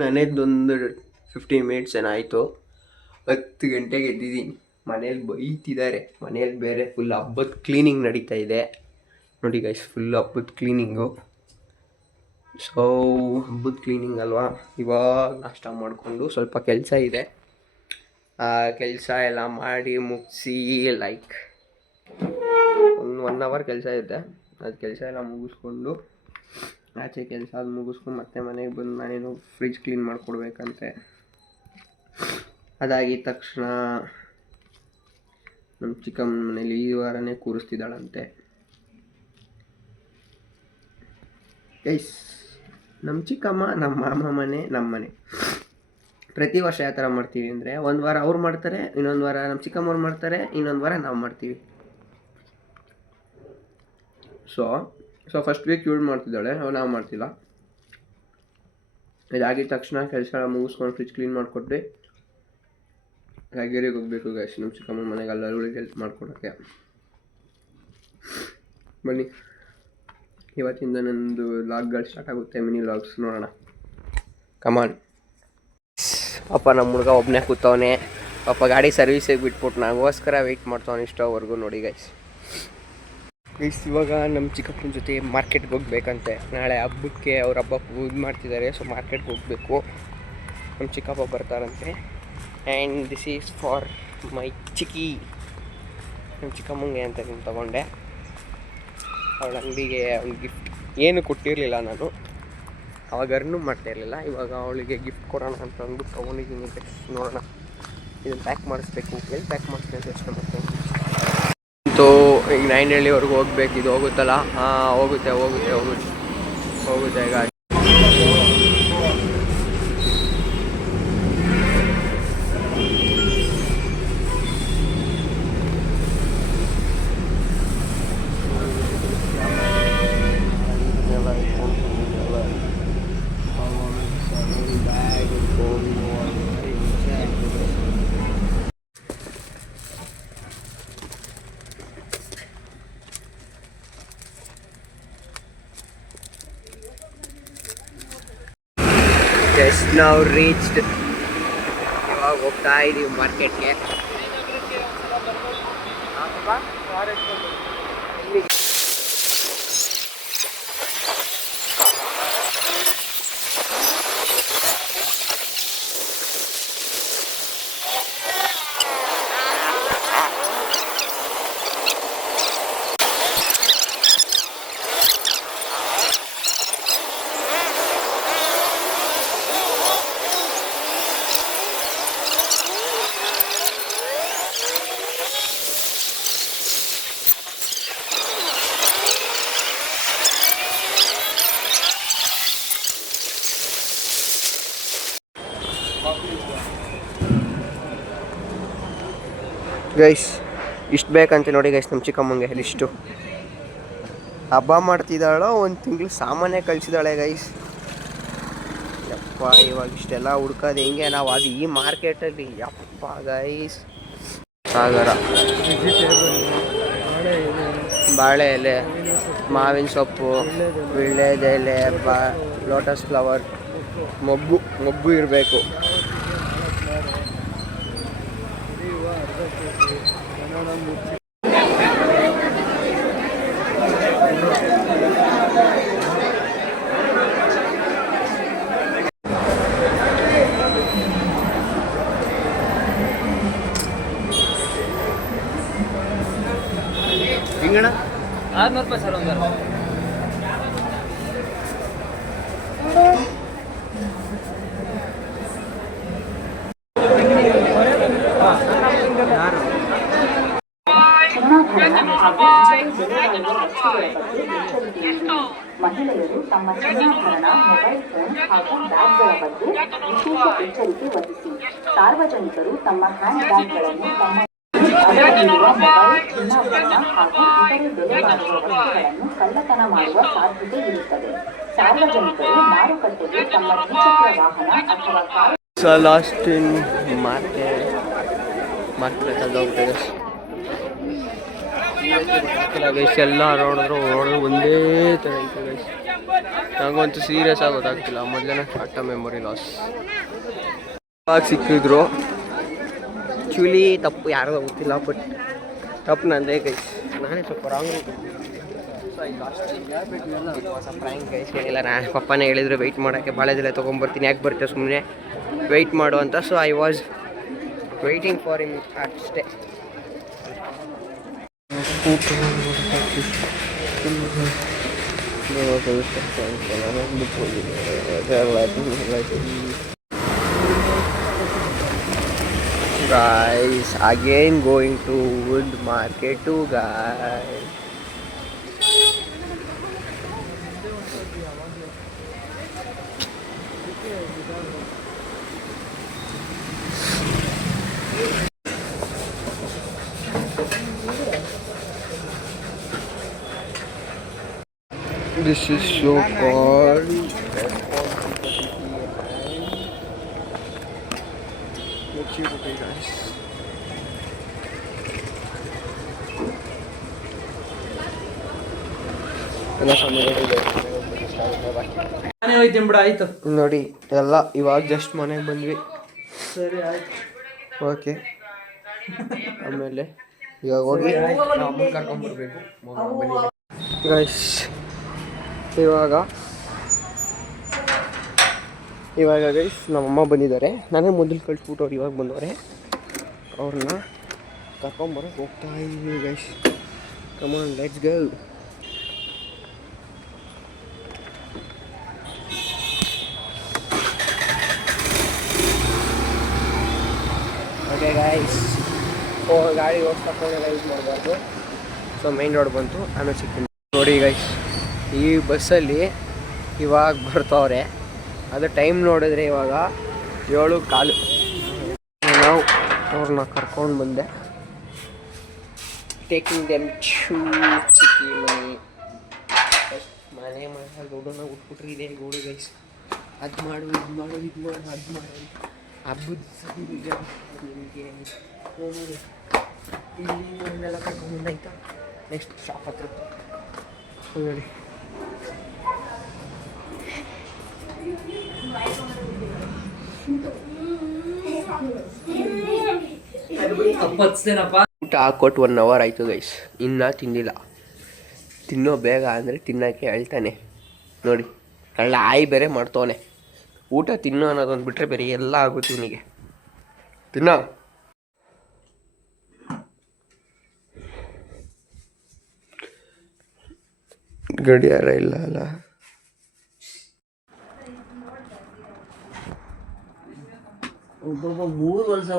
ನನ್ನದೊಂದು 15 ಮಿನಿಟ್ಸ್ ಏನಾಯಿತು. 10 ಗಂಟೆಗೆ ಎದ್ದಿದ್ದೀನಿ. ಮನೇಲಿ ಬೈತಿದ್ದಾರೆ. ಮನೇಲಿ ಬೇರೆ ಫುಲ್ ಹಬ್ಬದ ಕ್ಲೀನಿಂಗ್ ನಡೀತಾ ಇದೆ ನೋಡಿ ಗೈಸ್, ಫುಲ್ ಹಬ್ಬದ ಕ್ಲೀನಿಂಗು. ಸೊ ಹಬ್ಬದ ಕ್ಲೀನಿಂಗ್ ಅಲ್ವಾ, ಇವಾಗ ನಾಷ್ಟ ಮಾಡಿಕೊಂಡು ಸ್ವಲ್ಪ ಕೆಲಸ ಇದೆ, ಆ ಕೆಲಸ ಎಲ್ಲ ಮಾಡಿ ಮುಗಿಸಿ ಲೈಕ್ ಒಂದು 1 ಅವರ್ ಕೆಲಸ ಇದೆ. ಅದು ಕೆಲಸ ಎಲ್ಲ ಮುಗಿಸ್ಕೊಂಡು ಆಚೆ ಕೆಲಸ ಅದು ಮುಗಿಸ್ಕೊಂಡು ಮತ್ತೆ ಮನೆಗೆ ಬಂದು ನಾನೇನು ಫ್ರಿಜ್ ಕ್ಲೀನ್ ಮಾಡಿಕೊಡ್ಬೇಕಂತೆ. ಅದಾಗಿದ ತಕ್ಷಣ ನಮ್ಮ ಚಿಕ್ಕಮ್ಮನ ಮನೇಲಿ ಈ ವಾರನೇ ಕೂರಿಸ್ತಿದ್ದಾಳಂತೆ ಗೈಸ್. ನಮ್ಮ ಚಿಕ್ಕಮ್ಮ ನಮ್ಮ ಮಾಮ ಮನೆ ನಮ್ಮ ಮನೆ. ಪ್ರತಿ ವರ್ಷ ಯಾವ ಥರ ಮಾಡ್ತೀವಿ ಅಂದರೆ, ಒಂದು ವಾರ ಅವ್ರು ಮಾಡ್ತಾರೆ, ಇನ್ನೊಂದು ವಾರ ನಮ್ಮ ಚಿಕ್ಕಮ್ಮವ್ರು ಮಾಡ್ತಾರೆ, ಇನ್ನೊಂದು ವಾರ ನಾವು ಮಾಡ್ತೀವಿ. ಸೊ ಫಸ್ಟ್ ವೀಕ್ ಇವಳು ಮಾಡ್ತಿದ್ದಾಳೆ, ನಾವು ಮಾಡ್ತಿಲ್ಲ. ಇದಾಗಿದ ತಕ್ಷಣ ಕೆಲಸ ಎಲ್ಲ ಮುಗಿಸ್ಕೊಂಡು ಫ್ರಿಜ್ ಕ್ಲೀನ್ ಮಾಡಿಕೊಟ್ವಿ. ರಾಗೇರಿಗೆ ಹೋಗಬೇಕು ಗೈಸ್, ನಮ್ಮ ಚಿಕ್ಕಮ್ಮನ ಮನೆಗೆ ಎಲ್ಲರಿಗೆ ಹೆಲ್ಪ್ ಮಾಡಿಕೊಡೋಕ್ಕೆ. ಬನ್ನಿ, ಇವತ್ತಿಂದ ನನ್ನದು ಲಾಗ್ಗಳು ಸ್ಟಾರ್ಟ್ ಆಗುತ್ತೆ, ಮಿನಿ ಲಾಗ್ಸ್ ನೋಡೋಣ. ಕಮಾನ್. ಪಾಪ ನಮ್ಮ ಹುಡುಗ ಒಬ್ಬನೇ ಕೂತವನೆ. ಪಾಪ ಗಾಡಿ ಸರ್ವಿಸಿಗೆ ಬಿಟ್ಬಿಟ್ಟು ನನಗೋಸ್ಕರ ವೆಯ್ಟ್ ಮಾಡ್ತಾವನೆ ಇಷ್ಟೋವರೆಗೂ ನೋಡಿ ಗೈಸ್. ಇವಾಗ ನಮ್ಮ ಚಿಕ್ಕಪ್ಪನ ಜೊತೆ ಮಾರ್ಕೆಟ್ಗೆ ಹೋಗ್ಬೇಕಂತೆ. ನಾಳೆ ಹಬ್ಬಕ್ಕೆ ಅವ್ರ ಹಬ್ಬಕ್ಕೆ ಇದು ಮಾಡ್ತಿದ್ದಾರೆ, ಸೊ ಮಾರ್ಕೆಟ್ಗೆ ಹೋಗಬೇಕು. ನಮ್ಮ ಚಿಕ್ಕಪ್ಪ ಬರ್ತಾರಂತೆ. And this is for my ಚಿಕ್ಕಿ. ನಮ್ಮ ಚಿಕ್ಕಮ್ಮಂಗೆ ಅಂತ ನೀನು ತೊಗೊಂಡೆ. ಅವಳ ಅಂಗಡಿಗೆ ಒಂದು ಗಿಫ್ಟ್ ಏನು ಕೊಟ್ಟಿರಲಿಲ್ಲ ನಾನು, ಅವಾಗ ಅರ್ನು ಮಾಡ್ತಾಯಿರಲಿಲ್ಲ. ಇವಾಗ ಅವಳಿಗೆ ಗಿಫ್ಟ್ ಕೊಡೋಣ ಅಂತ ಅಂದ್ಬಿಟ್ಟು ತೊಗೊಂಡಿದ್ದೀನಿ. ನೋಡೋಣ, ಇದನ್ನು ಪ್ಯಾಕ್ ಮಾಡಿಸ್ಬೇಕು. ಎಲ್ಲಿ ಪ್ಯಾಕ್ ಮಾಡಿಸ್ತೀನಿ ಅಂತ ಯೋಚನೆ ಮಾಡ್ತೀನಿ. ಸೊ ಈಗ 9ಹಳ್ಳಿವರೆಗೂ ಹೋಗ್ಬೇಕು. ಇದು ಹೋಗುತ್ತಲ್ಲ? ಹಾಂ, ಹೋಗುತ್ತೆ ಈಗ. ಜಸ್ಟ್ ನಾವು ರೀಚ್ಡ್. ಇವಾಗ ಹೋಗ್ತಾ ಇದ್ದೀವಿ ಮಾರ್ಕೆಟ್ಗೆ. ಗೈಸ್ ಇಷ್ಟು ಬೇಕಂತೆ ನೋಡಿ ಗೈಸ್ ನಮ್ಮ ಚಿಕ್ಕಮ್ಮಂಗೆ. ಇಷ್ಟು ಹಬ್ಬ ಮಾಡ್ತಿದ್ದಾಳೋ, 1 ತಿಂಗಳು ಸಾಮಾನ್ಯ ಕಳಿಸಿದಾಳೆ ಗೈಸ್. ಯಪ್ಪ, ಇವಾಗ ಇಷ್ಟೆಲ್ಲ ಹುಡ್ಕೋದು ಹೆಂಗೆ ನಾವು? ಅದು ಈ ಮಾರ್ಕೆಟಲ್ಲಿ ಯಪ್ಪ ಗೈಸ್, ಸಾಗರ, ಬಾಳೆ ಎಲೆ, ಮಾವಿನ ಸೊಪ್ಪು, ವೀಳ್ಯದೆಲೆ, ಲೋಟಸ್ ಫ್ಲವರ್, ಮೊಗ್ಗು ಇರಬೇಕು. ಹಿಂಗಣ 600 ರೂಪಾಯಿ ಸರ್ ಒಂದು. ಮಹಿಳೆಯರು ತಮ್ಮ ಚಿನ್ನಾಭರಣ, ಮೊಬೈಲ್ ಫೋನ್ ಹಾಗೂ ಬ್ಯಾಗ್ಗಳ ಬಗ್ಗೆ ವಿಶೇಷ ಎಚ್ಚರಿಕೆ ವಹಿಸಿ. ಸಾರ್ವಜನಿಕರು ತಮ್ಮ ಹ್ಯಾಂಡ್ ಬ್ಯಾಗ್ಗಳನ್ನು ಅದರಲ್ಲಿರುವ ಮೊಬೈಲ್, ಚಿನ್ನಾಭರಣ ಹಾಗೂ ಇತರೆ ಬೆಲೆ ಬಾಳುವ ವಸ್ತುಗಳನ್ನು ಕಳ್ಳತನ ಮಾಡುವ ಸಾಧ್ಯತೆ ಇರುತ್ತದೆ. ಸಾರ್ವಜನಿಕರು ಮಾರುಕಟ್ಟೆಗೆ ತಮ್ಮ ದ್ವಿಚಕ್ರ ವಾಹನ ಅಥವಾ ಕಾರು ಎಲ್ಲ ನೋಡಿದ್ರು ಒಂದೇ ಥರ ಐತೆ ಗೈಸ್. ನನಗಂತೂ ಸೀರಿಯಸ್ ಆಗಿ ಗೊತ್ತಾಗ್ತಿಲ್ಲ. ಮೊದಲನೇ ಟಾಟಾ ಮೆಮೊರಿ ಲಾಸ್ ಆಗಿ ಸಿಕ್ಕಿದ್ರು. ಆ್ಯಕ್ಚುಲಿ ತಪ್ಪು ಯಾರ್ದು ಗೊತ್ತಿಲ್ಲ, ಬಟ್ ತಪ್ಪು ನಂದೇ ಗೈಸ್. ನಾನೇ ಸ್ವಲ್ಪ ರಾಂಗ್ ಫ್ರ್ಯಾಂಕ್ ಗೈಸ್. ಏನಿಲ್ಲ, ನಾನು ಪಪ್ಪನೇ ಹೇಳಿದ್ರು ವೆಯ್ಟ್ ಮಾಡೋಕ್ಕೆ, ಬಾಳೆದೆಲೆ ತೊಗೊಂಬರ್ತೀನಿ, ಯಾಕೆ ಬರ್ತೀಯ ಸುಮ್ಮನೆ ವೆಯ್ಟ್ ಮಾಡು ಅಂತ. So I was waiting for him ಅಷ್ಟೇ. Guys, again going to wood market too, guys. This is so called maturity, guys. ಆಯ್ತು ನೋಡಿ ಎಲ್ಲ ಇವಾಗ ಜಸ್ಟ್ ಮನೆಗೆ ಬಂದ್ವಿ. ಸರಿ ಆಯ್ತು. ಓಕೆ, ಆಮೇಲೆ ಇವಾಗ ಹೋಗಿ ಅಮ್ಮನ ಕರ್ಕೊಂಡ್ಬರ್ಬೇಕು. ಗೈಸ್ ಇವಾಗ ಗೈಸ್ ನಮ್ಮಮ್ಮ ಬಂದಿದ್ದಾರೆ. ನಾನೇ ಮೊದಲು ಕಳಿಸ್ಬಿಟ್ಟು ಅವ್ರು ಇವಾಗ ಬಂದವ್ರೆ. ಅವ್ರನ್ನ ಕರ್ಕೊಂಬರಕ್ಕೆ ಹೋಗ್ತಾ ಇದ್ದೀವಿ guys. Come on, let's go. Okay guys, ಗಾಡಿ ಹೋಗ್ತಕ್ಕೊಂಡೆಲ್ಲ ಯೂಸ್ ಮಾಡಬಾರ್ದು. ಸೊ ಮೈನ್ ರೋಡ್ ಬಂತು, ಆಮೇಲೆ ಸಿಗ್ತೀನಿ. ನೋಡಿ ಗೈಸ್, ಈ ಬಸ್ಸಲ್ಲಿ ಇವಾಗ ಬರ್ತವ್ರೆ. ಅದು ಟೈಮ್ ನೋಡಿದ್ರೆ ಇವಾಗ 7:15. ನಾವು ಅವ್ರನ್ನ ಕರ್ಕೊಂಡು ಬಂದೆ. ಟೇಕಿಂಗ್ ದೆಮ್ ಟು ಚಿಕ್ಕಿ ಮನೆ ಗೌಡನ ಉಟ್ಬಿಟ್ರಿ. ಇದೆ ಗೌಡು ಗೈಸ್, ಅದು ಮಾಡು ಇದು ಮಾಡು ಇದು ಮಾಡು ಅದು ಮಾಡು. ಹಬ್ಬದ ನಿಮಗೆ ನೋಡಿ ಇಲ್ಲಿ ಇವನ್ನೆಲ್ಲ ಕರ್ಕೊಂಡು ಬಂದಾಯ್ತಾ. ನೆಕ್ಸ್ಟ್ ಶಾಪ್ ಹತ್ರ ನೋಡಿ. ಊಟ ಹಾಕೊಟ್ಟು 1 hour ಆಯಿತು ಗೈಸ್, ಇನ್ನೂ ತಿಂದಿಲ್ಲ. ತಿನ್ನೋ ಬೇಗ ಅಂದರೆ ತಿನ್ನೋಕ್ಕೆ ಹೇಳ್ತಾನೆ ನೋಡಿ. ಕಳ್ಳ ಆಯಿ ಬೇರೆ ಮಾಡ್ತವನೆ. ಊಟ ತಿನ್ನೋ ಅನ್ನೋದೊಂದು ಬಿಟ್ಟರೆ ಬೇರೆ ಎಲ್ಲ ಆಗುತ್ತೆ ಇವನಿಗೆ. ತಿನ್ನೋ ಗಡಿಯಾರ ಇಲ್ಲ ಅಲ್ಲ. ಒಬ್ಬೊಬ್ಬ 3 ವರ್ಷ